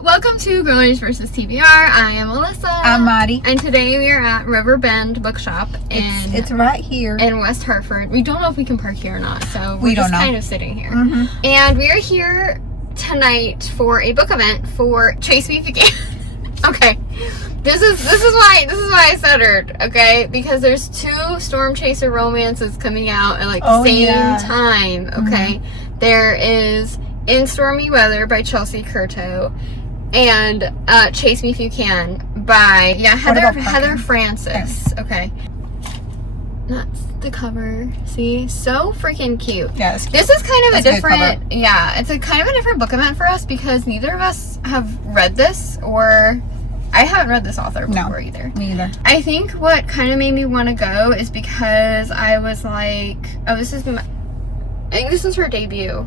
Welcome to Girlies versus TBR. I am Alyssa. I'm Mari. And today we are at Riverbend Bookshop It's right here in West Hartford. We don't know if we can park here or not, so we we're don't just know. kind of sitting here. And we are here tonight for a book event for Chase Me If You Can. Okay. This is why I stuttered, okay? Because there's 2 Storm Chaser romances coming out at the same time, okay? There is In Stormy Weather by Chelsea Curto and Chase Me If You Can by Heather Francis. Okay. That's the cover. See? So freaking cute. Yeah, it's cute. This is kind of That's a different it's a kind of a different book event for us because neither of us have read this, or I haven't read this author before either. Me either. I think what kind of made me want to go is because I was like, oh, I think this is her debut.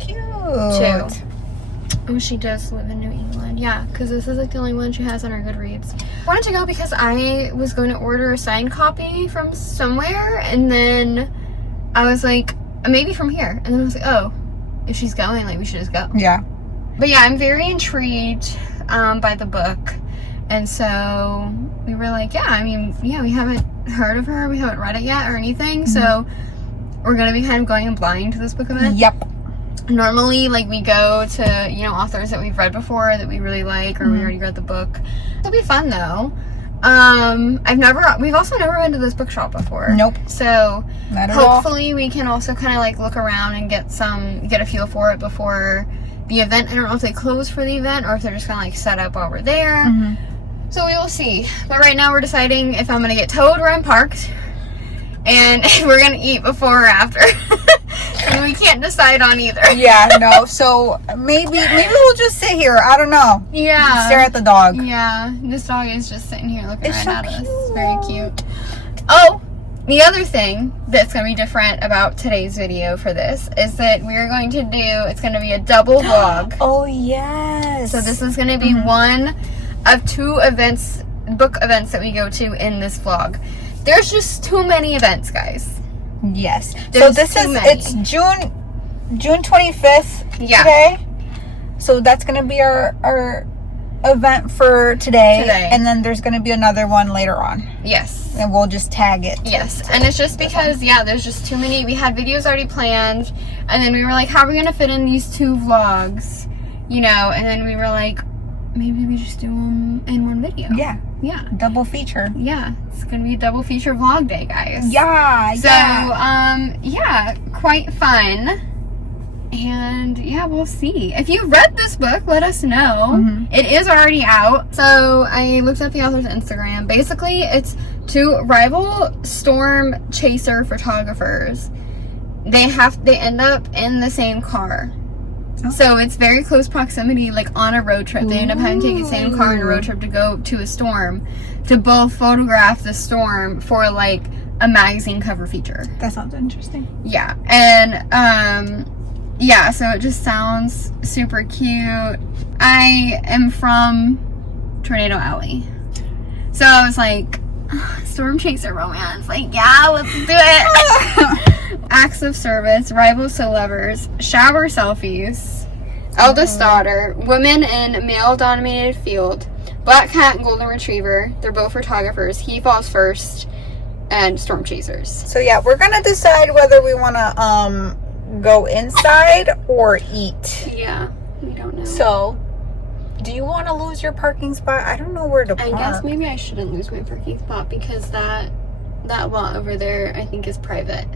Cute. Too. Oh, she does live in New England. Yeah, because this is the only one she has on her Goodreads. I wanted to go because I was going to order a signed copy from somewhere, and then I was like, maybe from here. And then I was like, oh, if she's going, we should just go. Yeah. But yeah, I'm very intrigued by the book. And so we were like, we haven't heard of her. We haven't read it yet or anything. So we're going to be kind of going in blind to this book event. Yep. Normally, we go to, authors that we've read before that we really like, or we already read the book. It'll be fun, though. We've also never been to this bookshop before. Nope. So, Not at all. hopefully we can also kind of, look around and get a feel for it before the event. I don't know if they close for the event, or if they're just going to, set up while we're there. So, we will see. But right now, we're deciding if I'm going to get towed where I'm parked, and if we're going to eat before or after. And we can't decide on either. Yeah, no. So maybe we'll just sit here. I don't know. Yeah. Stare at the dog. Yeah. This dog is just sitting here looking It's right so at us. cute. Very cute. Oh, the other thing that's going to be different about today's video for this is that it's going to be a double vlog. Oh, yes. So this is going to be one of 2 book events that we go to in this vlog. There's just too many events, guys. Yes. There's so it's June 25th today. So that's going to be our event for today. And then there's going to be another one later on. Yes. And we'll just tag it. Yes. And it's just because, there's just too many. We had videos already planned. And then we were like, how are we going to fit in these 2 vlogs? And then we were like, maybe we just do them in one video. Yeah. Yeah. Double feature. Yeah. It's going to be a double feature vlog day, guys. Yeah. So, quite fun. And we'll see. If you've read this book, let us know. It is already out. So I looked up the author's Instagram. Basically, it's 2 rival storm chaser photographers. They end up in the same car. So it's very close proximity, on a road trip. They end up having to take the same car on a road trip to go to a storm to both photograph the storm for a magazine cover feature. That sounds interesting. Yeah. And so it just sounds super cute. I am from Tornado Alley. So I was like, storm chaser romance. Let's do it. Acts of service, rival lovers, shower selfies, eldest daughter, women in male-dominated field, black cat and golden retriever. They're both photographers. He falls first, and storm chasers. So we're gonna decide whether we want to go inside or eat. Yeah, we don't know. So, do you want to lose your parking spot? I don't know where to park. I guess maybe I shouldn't lose my parking spot because that lot over there I think is private.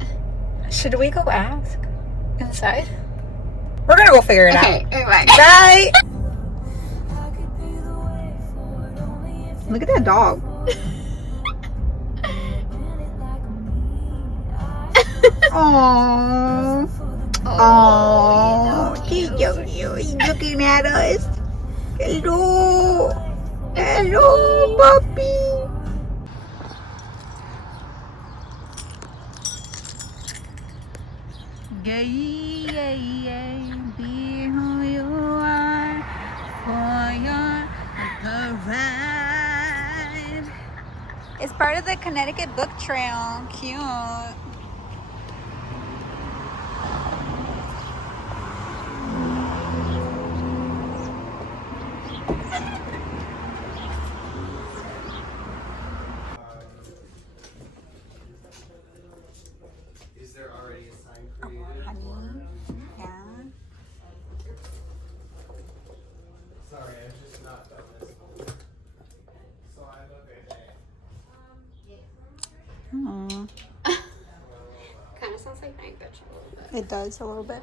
Should we go ask inside? We're gonna go figure it out. Okay, bye. Bye. Look at that dog. Aww. Oh, he's looking at us. Hello. Hello, puppy. Be who you are for your ride. It's part of the Connecticut Book Trail. Cute. It does a little bit.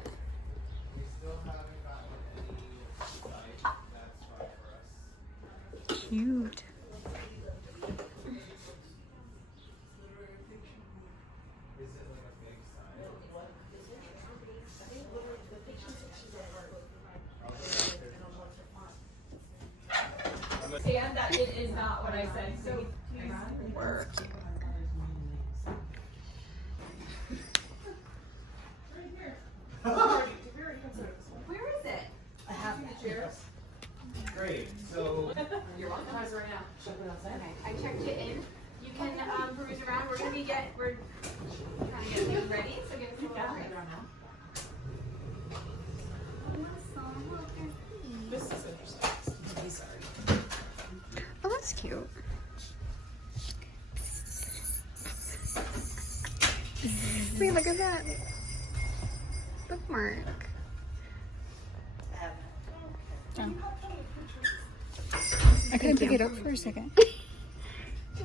Cute. And that it is not what I said. So Work. where is it? I have the chairs. Great. So You're welcome. Right now. Check it outside. Okay, I checked it in. You can peruse around. We're trying to get things ready. So give us a little break. This is interesting. He's sorry. Oh, that's cute. Wait, look at that bookmark. Oh. I couldn't pick it up for a second.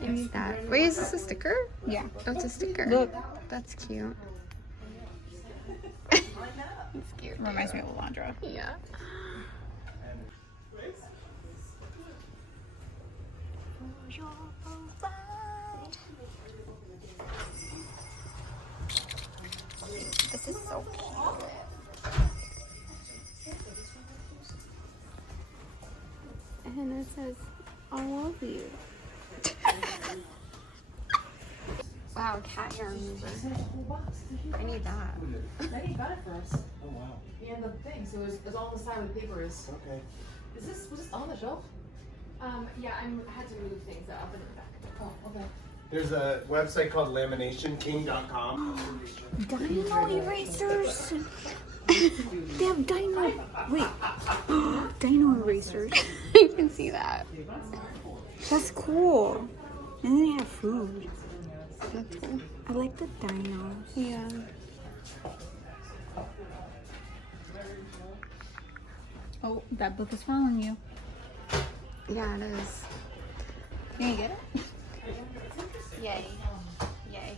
I need that. Wait, is this a sticker? Yeah. Oh, it's a sticker. Look. That's cute. It's cute. Reminds me of Alondra. Yeah. This is so cute. And it says, I love you. Wow, cat hair remover. I need that. Betty got it for us. oh wow. And the thing, so it's all the side with the paper is. Okay. Was this on the shelf? Yeah, I had to move things up in the back. Oh, okay. There's a website called laminationking.com. Dino erasers. They have dino. Wait. Dino erasers. You can see that. That's cool. And then they have food. That's cool. I like the dinos. Yeah. Oh, that book is following you. Yeah, it is. Can you get it? Yay. Yay.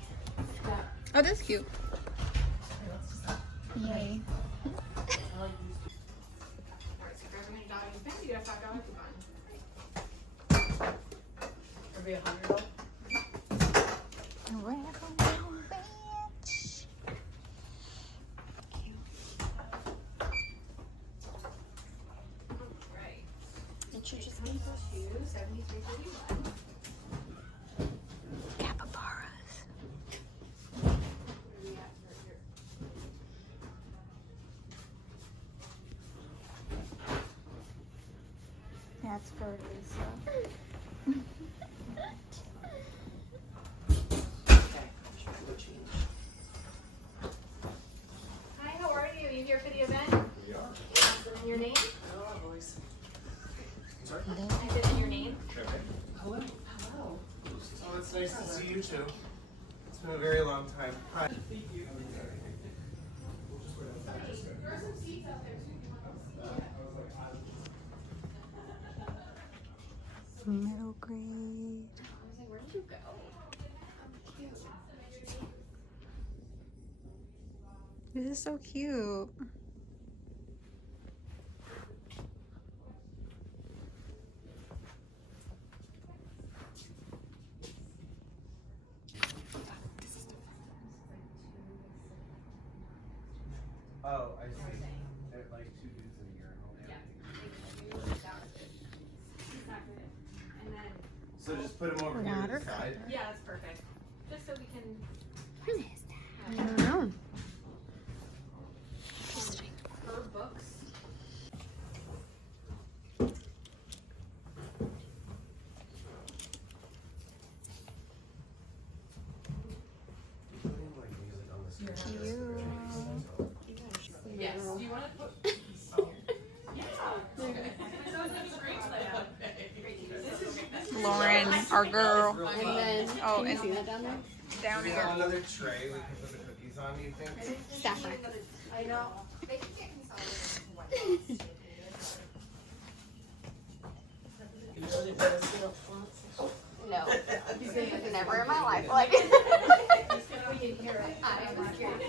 Oh, that's cute. Yay. Alright, so grab any dog and fancy, you have $5 coupon. Or be $100. Right. It should just be 73.31. capybaras. That's for Lisa. Hi, how are you? You here for the event? We are. Put in your name. Hello, boys. Sorry? I did in your name. Okay. Hello. Hello. Oh, it's nice to see you too. It's been a very long time. Hi. Middle grade. I was like, where did you go? Oh, cute. This is so cute. Oh, I see. They're like 2 dudes in a urinal. And then, So just put them over here to the side. yeah, that's perfect. Just so we can. What is that? I don't know. Her books. Yes. Do you want to put? Yeah. Okay. Lauren, our girl. And then, Oh, can you and see that down there? down We here. got another tray we can put the cookies on, do you think? Stack rack. I know. They can get consolidated. No, never in my life. Like, I am scared.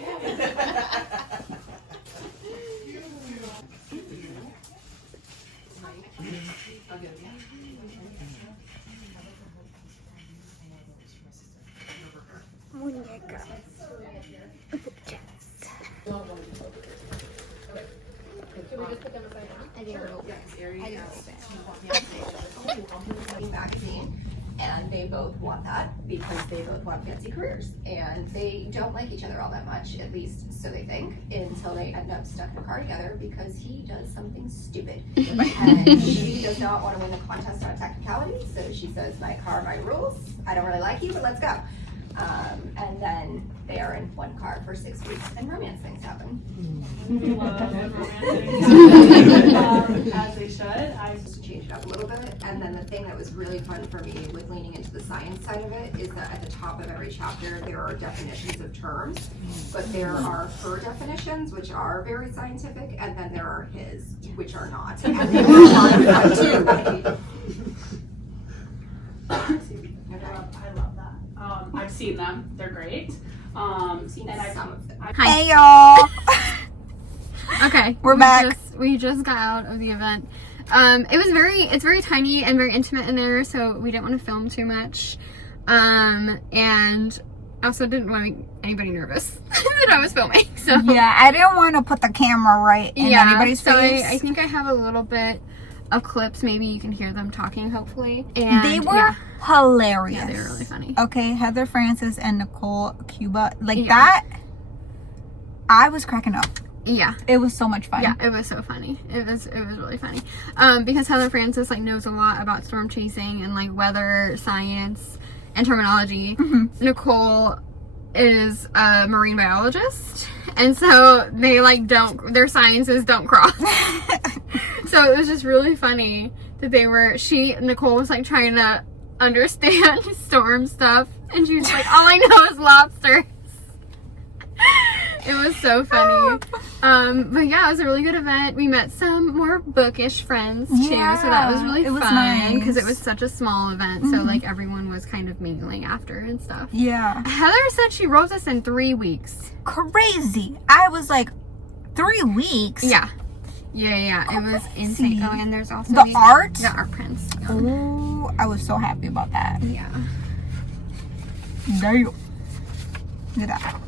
magazine, and they both want that because they both want fancy careers, and they don't like each other all that much, at least so they think, until they end up stuck in a car together because he does something stupid and she does not want to win the contest on technicality, so she says, my car, my rules, I don't really like you, but let's go. And then they are in one car for 6 weeks and romance things happen. As they should. I just changed it up a little bit. And then the thing that was really fun for me with leaning into the science side of it is that at the top of every chapter there are definitions of terms, but there are her definitions, which are very scientific, and then there are his, which are not. And they were part of that too. I love that. I've seen them. They're great. Seen and I've some of them. Hey y'all. Okay, we're back. We just got out of the event. It's very tiny and very intimate in there, so we didn't want to film too much. And also didn't want to make anybody nervous that I was filming. So yeah, I didn't want to put the camera right in anybody's face. I think I have a little bit of clips. Maybe you can hear them talking, hopefully. And they were hilarious. Yeah, they were really funny. Okay, Heather Francis and Nicole Cuba, that, I was cracking up. Yeah, it was so much fun. Yeah, it was so funny. It was really funny. Because Heather Francis knows a lot about storm chasing and weather science and terminology. Mm-hmm. Nicole is a marine biologist, and so they their sciences don't cross. So it was just really funny that Nicole was trying to understand storm stuff, and she was like, all I know is lobsters. It was so funny. But yeah, it was a really good event. We met some more bookish friends too, so that was really fun because it was such a small event. Mm-hmm. So everyone was kind of mingling after and stuff. Yeah. Heather said she wrote this in 3 weeks. Crazy. I was like, 3 weeks? Yeah. Yeah. Crazy. It was insane. Oh, and there's also the art prints. Yeah. Oh, I was so happy about that. Yeah. There you go. Look at that.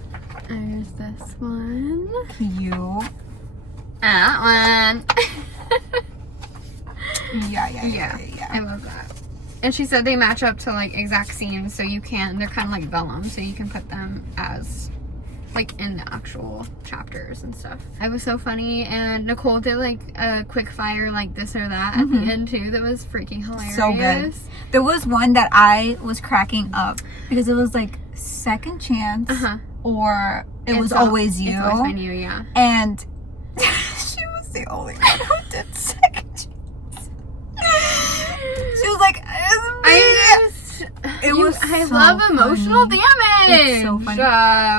There's this one. Cute. That one. Yeah. I love that. And she said they match up to exact scenes, so they're kind of like vellum, so you can put them as in the actual chapters and stuff. It was so funny, and Nicole did a quick fire this or that at the end too. That was freaking hilarious. So good. There was one that I was cracking up because it was second chance. Or it was always you. It's always been you, yeah. And she was the only one who did second chance. She was like, I love emotional damage. It's so funny.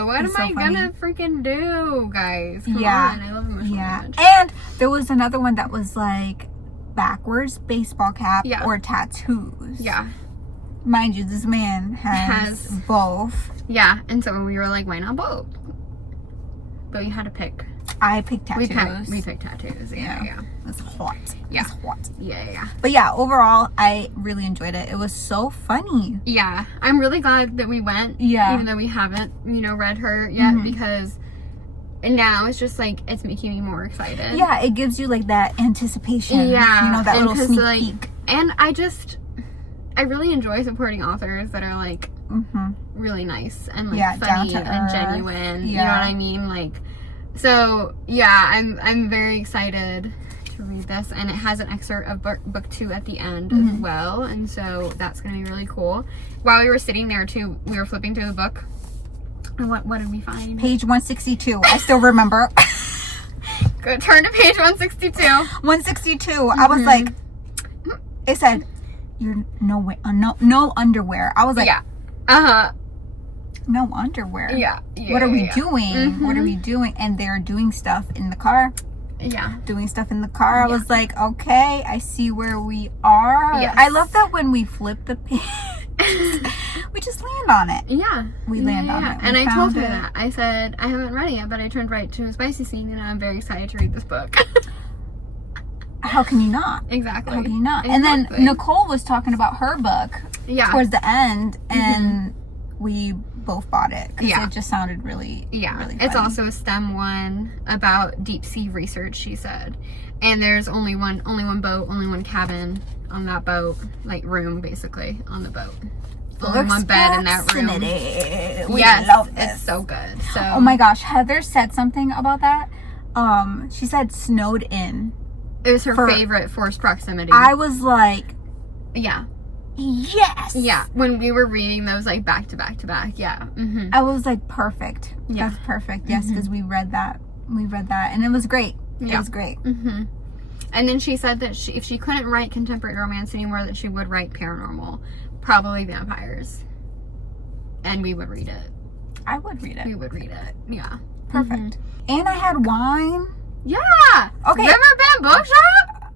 What am I gonna freaking do, guys? Come on, I love emotional damage. And there was another one that was backwards baseball cap or tattoos. Yeah. Mind you, this man has both. Yeah, and so we were like, why not both? But we had to pick. I picked tattoos. We picked tattoos, yeah. It's hot. Yeah. It's hot. Yeah. But yeah, overall, I really enjoyed it. It was so funny. Yeah, I'm really glad that we went. Yeah. Even though we haven't, read her yet, because now it's just it's making me more excited. Yeah, it gives you that anticipation. Yeah. That little sneak peek. And I really enjoy supporting authors that are really nice and funny and genuine. You know what I mean? So yeah, I'm very excited to read this, and it has an excerpt of book 2 at the end as well, and so that's gonna be really cool. While we were sitting there too, we were flipping through the book. And what did we find? Page 162. I still remember. Good. Turn to page 162. 162. I was like, it said, "You're no underwear." I was like, no underwear. Yeah. What are we doing? What are we doing? And they're doing stuff in the car. Yeah. Doing stuff in the car. I was like, okay, I see where we are. Yes. I love that when we flip the page, we just land on it. Yeah. We land on it. And I told her that. I said, I haven't read it yet, but I turned right to a spicy scene, and I'm very excited to read this book. How can you not? Exactly. How can you not? And then Nicole was talking about her book towards the end, and we both bought it because Yeah. it just sounded really, really funny. It's also a STEM one about deep sea research, she said. And there's only one boat, only one cabin on that boat, like room basically on the boat. Only one bed in that room. We Yes, love this. it's so good. So Oh my gosh, Heather said something about that. She said snowed in. it was her favorite forced proximity. I was like, yeah. yes. Yeah, when we were reading those like back to back to back. Yeah. Mm-hmm. I was like, perfect. Yeah. That's perfect. Yes, because we read that. And it was great. It Yeah. was great. Mm-hmm. And then she said that if she couldn't write contemporary romance anymore, that she would write paranormal, probably vampires, and we would read it. I would read it. We would read it. Yeah. Perfect. And I had wine. Yeah. Okay. Riverbend Bookshop.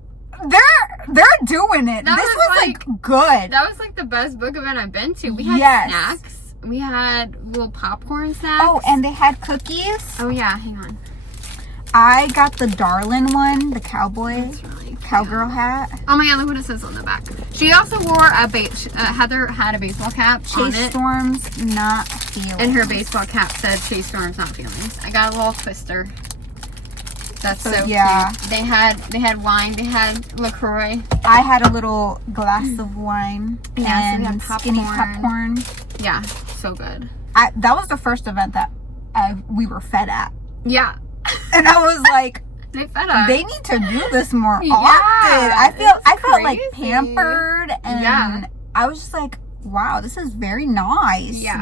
They're doing it. That This was was like good. That was like the best book event I've been to. We had Yes. snacks. We had little popcorn snacks. Oh, and they had cookies. Oh yeah. Hang on. I got the Darlin one, the cowboy, That's really cowgirl hat. Oh my god, look what it says on the back. She also wore Heather had a baseball cap on Chase it. Storm's not feelings. And her baseball cap said Chase Storm's not feelings. I got a little twister. That's so yeah. cute. They had wine, they had LaCroix. I had a little glass of wine Yeah, so we and had skinny popcorn. popcorn. Yeah, so good. That was the first event that we were fed at. Yeah. And I was like, They fed us. they need to do this more Yeah, often. I felt like crazy. pampered, and Yeah. I was just like, wow, this is very nice. Yeah.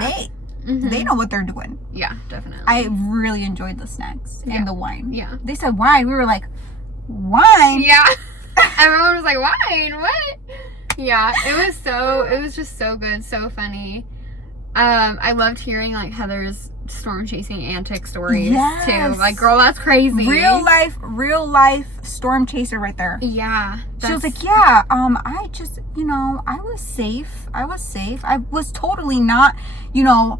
They know what they're doing. Yeah, definitely. I really enjoyed the snacks Yeah. and the wine. Yeah. They said wine. We were like, wine? Yeah. Everyone was like, wine, what? Yeah, it was just so good, so funny. I loved hearing like Heather's storm chasing antic stories too. Like, girl, that's crazy. Real life storm chaser right there. Yeah. She was like, yeah, I just, I was safe. I was totally not,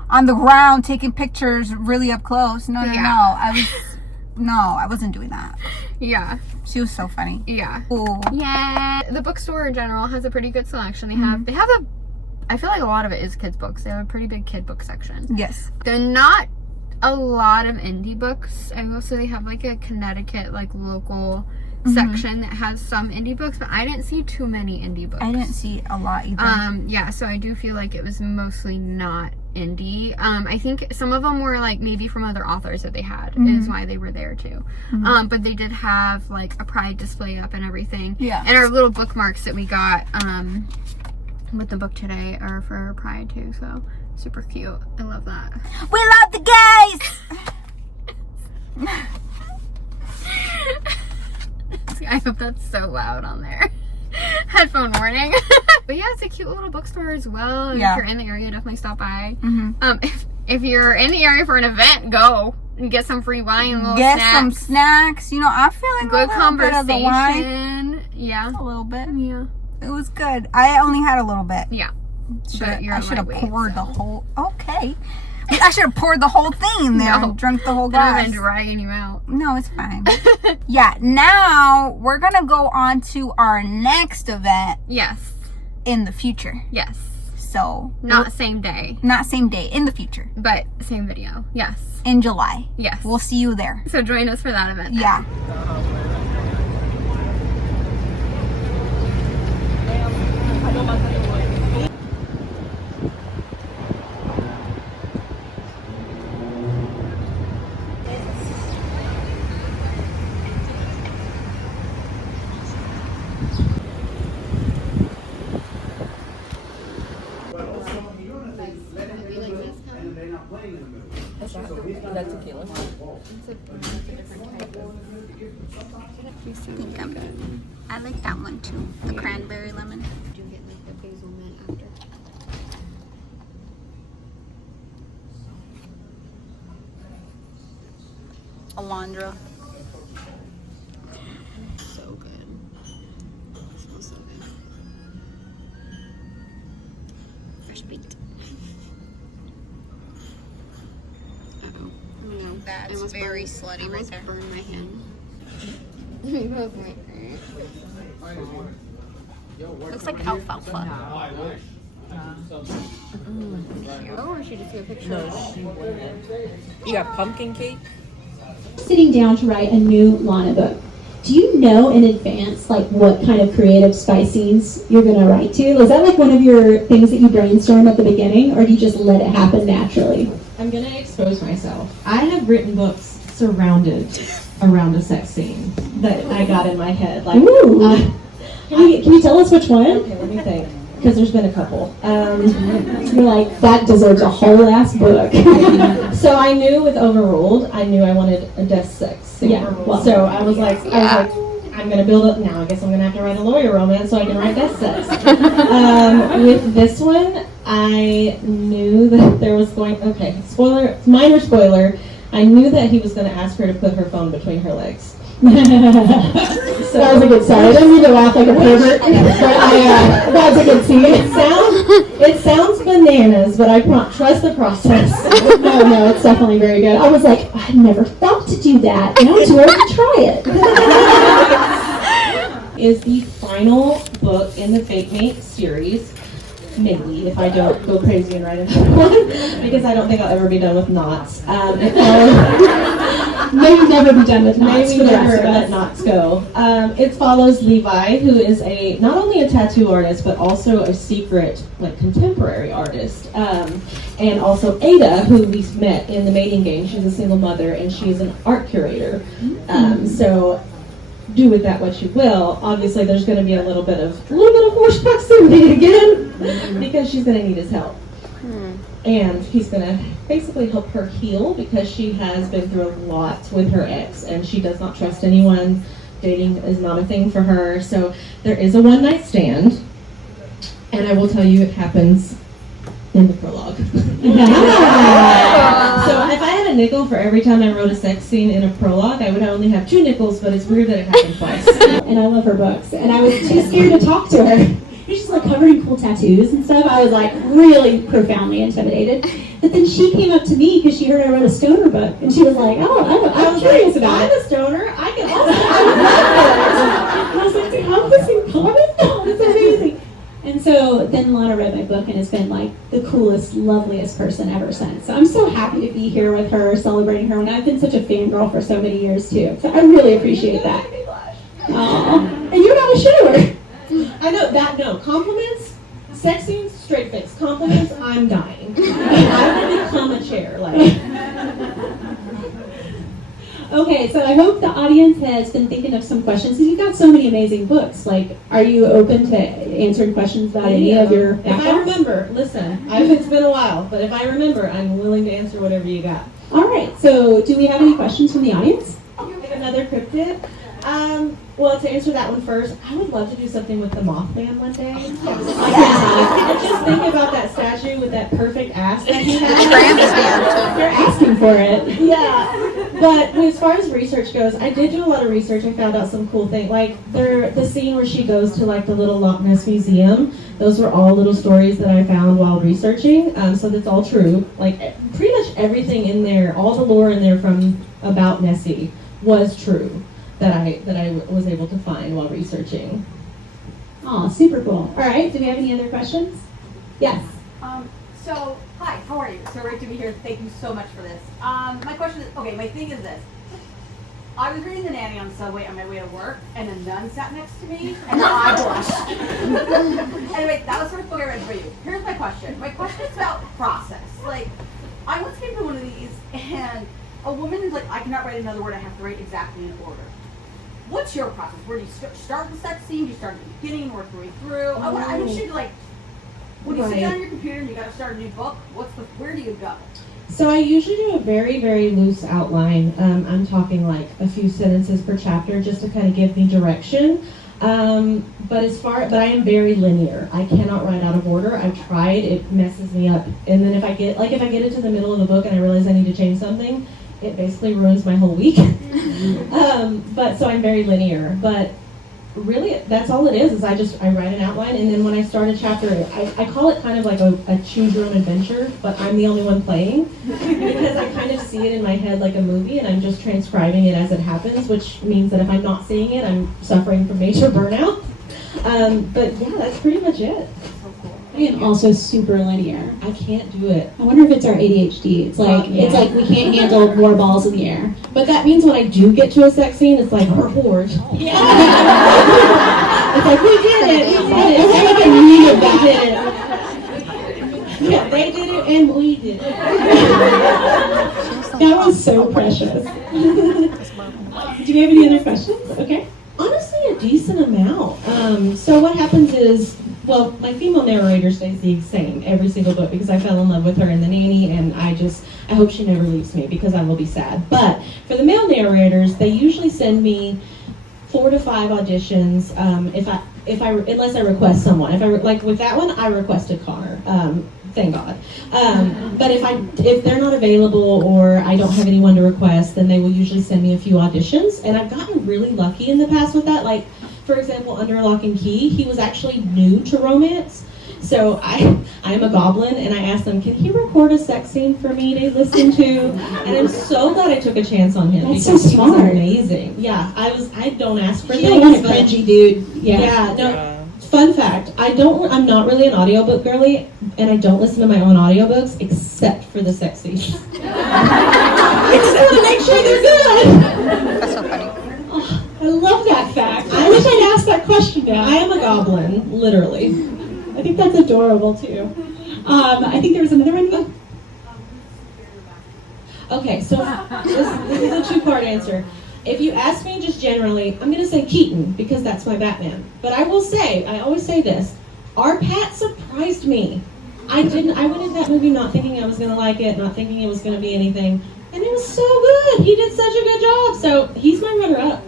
on the ground taking pictures really up close. No. I wasn't doing that. Yeah. She was so funny. Yeah. Ooh. Yeah. The bookstore in general has a pretty good selection. They have I feel like a lot of it is kids books. They have a pretty big kid book section. Yes. They're not a lot of indie books. I will say they have like a Connecticut like local section that has some indie books, but I didn't see too many indie books. I didn't see a lot either. Yeah, so I do feel like it was mostly not indie. I think some of them were like maybe from other authors that they had is why they were there too. But they did have like a Pride display up and everything. Yeah. And our little bookmarks that we got with the book today are for Pride too, so super cute. I love that. We love the gays! I hope that's so loud on there. Headphone warning. But yeah, it's a cute little bookstore as well. And if you're in the area, definitely stop by. If you're in the area for an event, go and get some free wine, a little Get snacks. some snacks. I'm feeling Good a little bit of the wine. conversation. Yeah. A little bit. Yeah. It was good. I only had a little bit. Yeah. But you're I should have lightweight, poured so. the whole. Okay. I should have poured the whole thing in there No. and drunk the whole Rather glass. than dragging you out. No, it's fine. Yeah, now we're going to go on to our next event Yes. in the future. Yes. So, Not same day, not same day, in the future. but same video. Yes. In July. Yes. We'll see you there. So join us for that event. Yeah. I like that one too. The cranberry lemon. Do get like the basil mint after. Alondra. So good. It smells so good. Fresh baked. Uh-oh. No. That's very slutty right there. Burned my hand. We both went. Looks like alfalfa. Or should just do a picture? No, she wouldn't. You got pumpkin cake? Sitting down to write a new Lana book, do you know in advance like what kind of creative spice scenes you're going to write to? Is that like one of your things that you brainstorm at the beginning, or do you just let it happen naturally? I'm going to expose myself. I have written books surrounded around a sex scene that I got in my head. Like, Ooh. Can you tell us which one? Okay, let me think. Because there's been a couple. You're like, that deserves a whole ass book. So I knew with Overruled, I knew I wanted a death sex scene. Yeah, well, so I was like, I'm going to build up now. I guess I'm going to have to write a lawyer romance so I can write death sex. With this one, I knew that there was spoiler, minor spoiler, I knew that he was going to ask her to put her phone between her legs. So that was a good start. I didn't mean to laugh like a pervert, but that was a good scene. It sounds bananas, but I trust the process. No, it's definitely very good. I was like, I never thought to do that. Now I'm too old to try it. Is the final book in the Fake Mate series. Maybe, if I don't go crazy and write another one, because I don't think I'll ever be done with knots. Maybe never be done with knots. Maybe never let knots go. It follows Levi, who is not only a tattoo artist, but also a secret, like, contemporary artist. And also Ada, who we met in the mating game. She's a single mother, and she's an art curator. So do with that what you will. Obviously, there's going to be a little bit of forced proximity again, because she's going to need his help. And he's going to basically help her heal, because she has been through a lot with her ex, and she does not trust anyone. Dating is not a thing for her. So there is a one-night stand, and I will tell you it happens in the prologue. So if I had a nickel for every time I wrote a sex scene in a prologue, I would only have 2 nickels, but it's weird that it happened twice. And I love her books, and I was too scared to talk to her. She's like covered in cool tattoos and stuff. I was like really profoundly intimidated. But then she came up to me because she heard I wrote a stoner book, and she was like, "Oh, I'm curious about it." I'm a stoner. I can also. I was like, "Do you have this in common? Oh, it's amazing." And so then Lana read my book and has been like the coolest, loveliest person ever since. So I'm so happy to be here with her, celebrating her, and I've been such a fangirl for so many years too. So I really appreciate that. Aww. And you're not a shooter. I know that. No compliments, sex scenes, straight face. Compliments, I'm dying. I will become a chair. Like. Okay, so I hope the audience has been thinking of some questions, because you've got so many amazing books. Like, are you open to answering questions about any of your backgrounds? If I remember, listen, it's been a while, but if I remember, I'm willing to answer whatever you got. All right, so do we have any questions from the audience? Another cryptid? Well, to answer that one first, I would love to do something with the Mothman one day. I just think about that statue with that perfect ass that he has. You're asking for it. Yeah. But as far as research goes, I did do a lot of research. I found out some cool things. Like, the scene where she goes to, like, the little Loch Ness Museum, those were all little stories that I found while researching. So that's all true. Like, pretty much everything in there, all the lore in there about Nessie was true. That I was able to find while researching. Oh, super cool. All right, do we have any other questions? Yes. So, hi, how are you? So great to be here. Thank you so much for this. My question is, my thing is this. I was reading The Nanny on the subway on my way to work, and a nun sat next to me, and I blushed. Anyway, that was the first book I read for you. Here's my question. My question is about process. Like, I once came to one of these, and a woman is like, I cannot write another word, I have to write exactly in order. What's your process? Where do you start the sex scene? Do you start at the beginning, work your way through? I'm interested, like, when you sit down on your computer and you got to start a new book, where do you go? So I usually do a very, very loose outline. I'm talking like a few sentences per chapter just to kind of give me direction. But I am very linear. I cannot write out of order. I've tried, it messes me up. And then if I get into the middle of the book and I realize I need to change something, it basically ruins my whole week. So I'm very linear. But really, that's all it is I write an outline, and then when I start a chapter, I call it kind of like a choose your own adventure, but I'm the only one playing, because I kind of see it in my head like a movie, and I'm just transcribing it as it happens, which means that if I'm not seeing it, I'm suffering from major burnout. But yeah, that's pretty much it. And also super linear. I can't do it. I wonder if it's our ADHD. It's like we can't handle more balls in the air. But that means when I do get to a sex scene, it's like, we're whores. Yeah. It's like, we did it. Yeah, they did it and we did it. That was so precious. Do you have any other questions? Okay. Honestly, a decent amount. So what happens is, well, my female narrator stays the same every single book because I fell in love with her in The Nanny, and I hope she never leaves me because I will be sad. But for the male narrators, they usually send me 4 to 5 auditions. Unless I request someone. Like with that one, I requested Connor. Thank God. But if they're not available or I don't have anyone to request, then they will usually send me a few auditions. And I've gotten really lucky in the past with that. Like, for example, Under Lock and Key, he was actually new to romance. So I am a goblin, and I asked them, can he record a sex scene for me to listen to? And I'm so glad I took a chance on him. That's because so he was smart. amazing. Yeah, I don't ask for You things. don't want a but- cringy dude. Yeah, no. Fun fact, I'm not really an audiobook girly, and I don't listen to my own audiobooks except for the sex scenes. I just want to make sure they're good. That's so funny. Oh, I love that fact. I wish I'd asked that question now. I am a goblin, literally. I think that's adorable too. I think there was another one. Okay, so this is a 2-part answer. If you ask me just generally, I'm going to say Keaton because that's my Batman. But I always say this, our Pat surprised me. I went into that movie not thinking I was going to like it, not thinking it was going to be anything, and it was so good. He did such a good job. So he's my runner-up,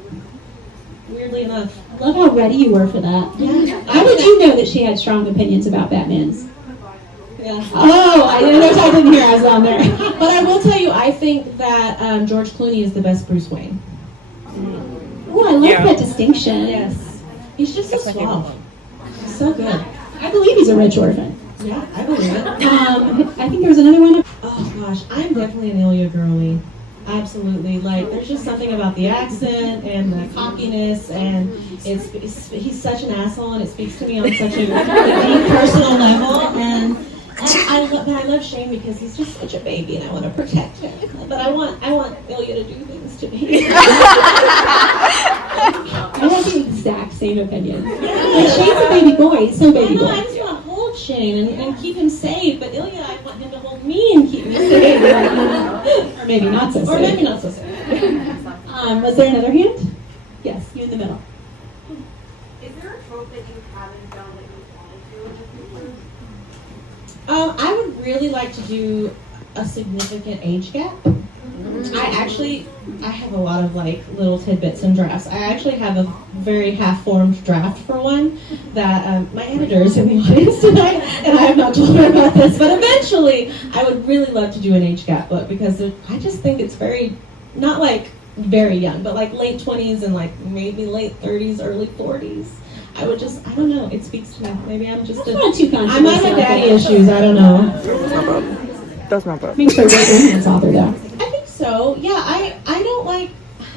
weirdly enough. I love how ready you were for that. Yeah. How did you know that she had strong opinions about Batman's? Yeah. Oh, I didn't hear I was on there. But I will tell you, I think that George Clooney is the best Bruce Wayne. Oh, I like that distinction. Yes. He's just so suave. So good. I believe he's a rich orphan. Yeah, I believe it. I think there was another one. Oh gosh, I'm definitely an Ilya girly. Absolutely. Like, there's just something about the accent and the cockiness, and he's such an asshole, and it speaks to me on such a deep personal level. And I love Shane because he's just such a baby, and I want to protect him. But I want Ilya to do things to me. I have the exact same opinion. Like, Shane's a baby boy. He's so baby I boy. just want to hold Shane and keep him safe, but Ilya, I want him to hold me and keep me safe. Or maybe not so Or safe. maybe not so safe. Was there another hand? Yes, you in the middle. Is there a trope that you haven't done that you wanted to in the future? I would really like to do a significant age gap. I have a lot of like little tidbits and drafts. I actually have a very half-formed draft for one that my editor is in the audience tonight, and I have not told her about this, but eventually I would really love to do an age gap book because I just think it's very, not like very young, but like late 20s and like maybe late 30s, early 40s. I don't know, it speaks to me. Maybe I'm just Not too I might have daddy issues, I don't know. That's my book. Make sure you're a romance author though. I think so. Yeah,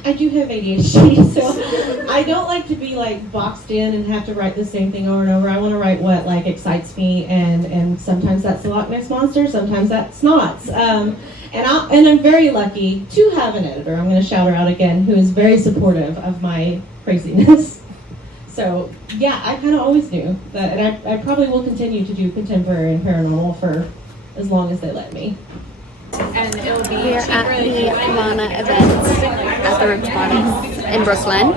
I do have ADHD, so I don't like to be like boxed in and have to write the same thing over and over. I want to write what like excites me, and sometimes that's the Loch Ness Monster, sometimes that's not. And I'm very lucky to have an editor. I'm going to shout her out again, who is very supportive of my craziness. So yeah, I kind of always knew that, and I probably will continue to do contemporary and paranormal for as long as they let me. And it'll be we're at the Lana event at the Rich Bodies in Brooklyn.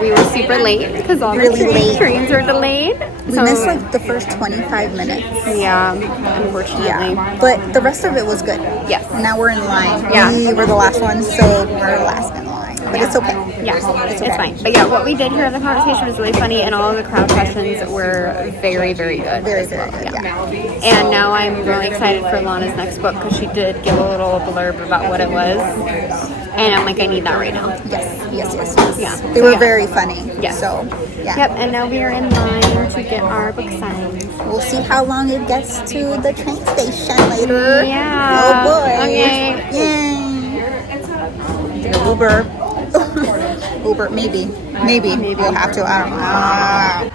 We were super late because all the trains were delayed. We missed like the first 25 minutes. Yeah, unfortunately. Yeah, but the rest of it was good. Yes. Now we're in line. Yeah. We were the last ones, so we're last in line. But it's okay. Yeah, it's fine. But yeah, what we did here in the conversation was really funny, and all of the crowd questions were very, very good. Very, very good. Yeah. And now I'm really excited for Lana's next book because she did give a little blurb about what it was. And I'm like, I need that right now. Yes. Yeah. They were very funny. Yes. So, yeah. Yep, and now we are in line to get our book signed. We'll see how long it gets to the train station later. Yeah. Oh boy. Okay. Yay. Take an Uber. Uber, maybe. We'll have to. I don't know.